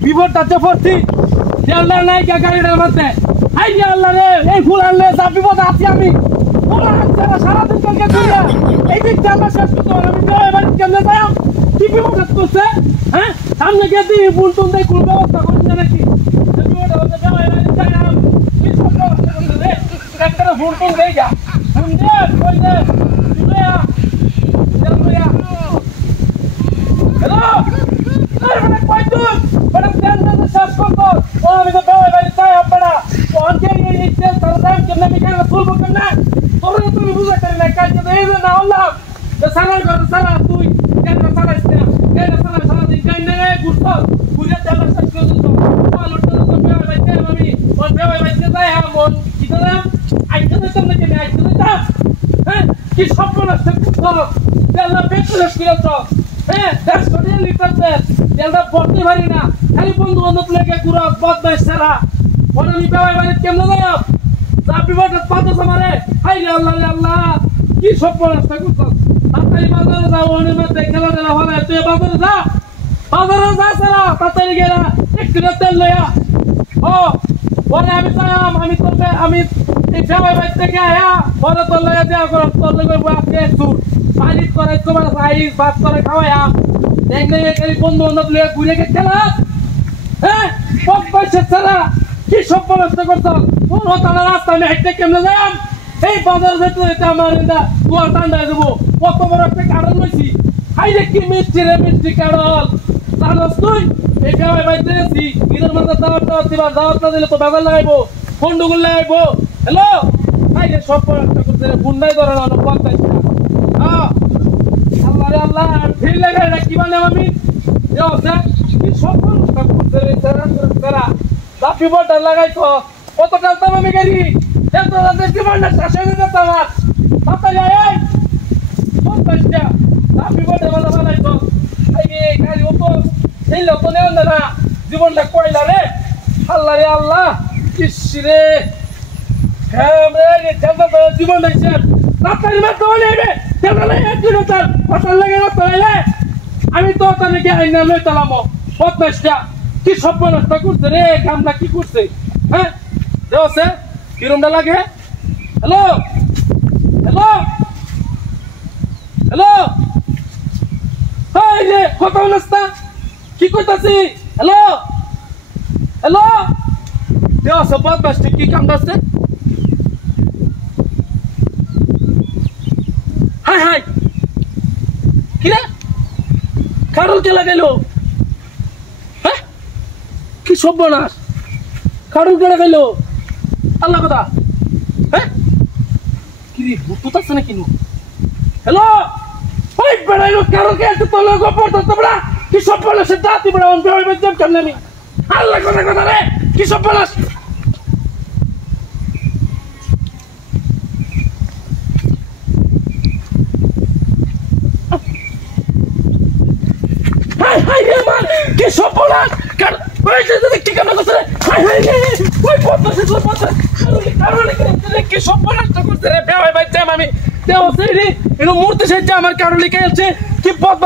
বিপদটা যে পড়ছি আল্লাহ নাই গাড়িটার মধ্যে হাই আল্লাহ রে এই ফুল আনলে যা বিপদ আছি আমি সারাদিন কালকে ঘুরিয়া এই দিক আল্লাহ শেষ করতে হবে আমি এবার কেমনে যাই কি বিপদ করছে হ্যাঁ সামনে গিয়ে দিই ফুল টুল দেয় কোন ব্যবস্থা করছে নাকি ফুল টুল দেয় যা ফুল দে কই দে হ্যালো কই তুই বড় প্ল্যান শেষ করতো ও আমি তো বাইরে চাই আপনারা অনকে এই সারাদিন কেমনে মিখানে ফুল বকন না তোরে তুমি বুঝাতে না কাজ তো এই না আল্লাহ সারা ঘর সারা তুই কেন সারা ইসতে কেন সারা সারাদিন কাই না গুরতো বুঝা দেলা শেষ করে দিত লুটতে তো বাইতে আমি ওর বাইতে যাই মন কি তোরা আইতে তো না কেন আইতে না হ্যাঁ কি সব নষ্ট করছো দেলা পেট্রোল কিলো হ্যাঁ 100 লিটার তেল তেলটা ভরতে পারি না খালি বন্ধু বান্ধব লেগে ঘুরা বদমাইশ সারা ওরা আমি বেওয়াই বাড়ি কেমনে যাও চাপি বটে পাতো আমারে হাই রে আল্লাহ রে আল্লাহ কি সব নষ্ট করছো তাড়াতাড়ি বাজারে যাও ওনের মধ্যে খেলা দেলা হবে তুই বাজারে যা সারা তাড়াতাড়ি গেলা একটু তেল লইয়া ও ওরে আমি যাম আমি এই বেওয়াই বাড়ি থেকে আয়া ওরে তো লইয়া দেয়া করব তোর লগে আজকে সুর পানি করে তোমার সাইজ ভাত করে খাওয়ায়া দেখলে এই বন্ধু বান্ধব লিয়ে ঘুরে গেছিলা হ্যাঁ সব পয়সা ছাড়া কি সব নষ্ট করছো কোন তারা রাস্তা আমি হাইটে কেমনে যাম এই বাজার যেতে যেতে আমার এটা কুয়া ঠান্ডা দেবো কত বড় একটা কারণ লইছি হাইরে কি মিষ্টি রে মিষ্টি কারণ জানোস তুই এই বেওয়াই বাইতে আছি ঈদের মধ্যে দাওয়াত না দিলে তো বাজার লাগাইবো ফন্ডুগুল লাগাইবো হ্যালো হাইরে সব নষ্ট করছে ফোন নাই ধরে না পঞ্চাশ আল্লাহ রে আল্লাহ ফিল লাগাই না কি মানে আমি কি সব করছে রে সারা লাফি বটা লাগাইতো কত কালতাম আমি গাড়ি এত রাতে জীবনটা শেষ হয়ে যেত আমার তাড়াতাড়ি আয় পঞ্চাশটা লাফি বটা বানাইতো এই গাড়ি অত সেই লোক নেও না জীবনটা কয়লা রে আল্লাহ ইস রে হ্যাঁ রে জীবন দেখছেন তাড়াতাড়ি মারতে বলে আমি তো নাকি আইনা লই তালামো বদমাইশটা কি সব নষ্ট করছে রে কামটা কি করছে হ্যাঁ দেওছে কিরমটা লাগে হ্যালো হ্যালো হ্যালো হাই রে কত অবস্থা কি করতেছি হ্যালো হ্যালো দেওছে বদমাইশটা কি কাম করছে হাই কিরে কারণ কে লাগাইলো হ্যাঁ কি সর্বনাশ কারণ কে লাগাইলো আল্লাহ কথা হ্যাঁ কি রে ভূত আছে না কিনু হ্যালো ওই বেড়াইলো কারণ কে এত তলে গোপর তোমরা কি সর্বনাশ দাঁতি বড় অন বেড়াই বাজম কেমনে আমি আল্লাহ কথা রে কি সর্বনাশ হাই রে মান কি সর্বনাশ কার ওই যে কি কাম করছে হাই রে ওই পথ কারণ কি সর্বনাশ করছে রে বেওয়াই ভাই আমি দেও সেই রে এর মূর্তি সেটা আমার কারণ লিখে আছে কি পথ